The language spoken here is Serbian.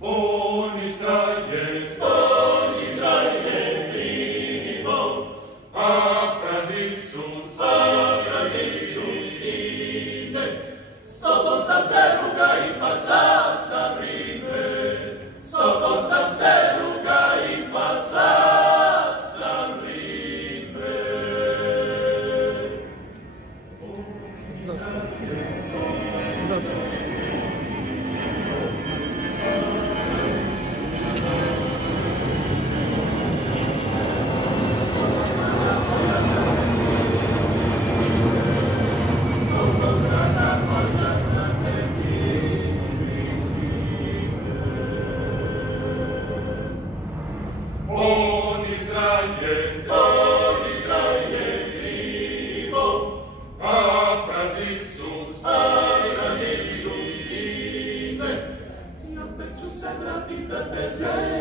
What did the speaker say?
Ogni stranje krivo, a Brasil sus ide, s tobom sam se ruga i pa sam ribe, s tobom sam se ruga i pa sam ribe. Ogni stranje krivo, a Brasil sus ide, i opet ću se vratit da te želim.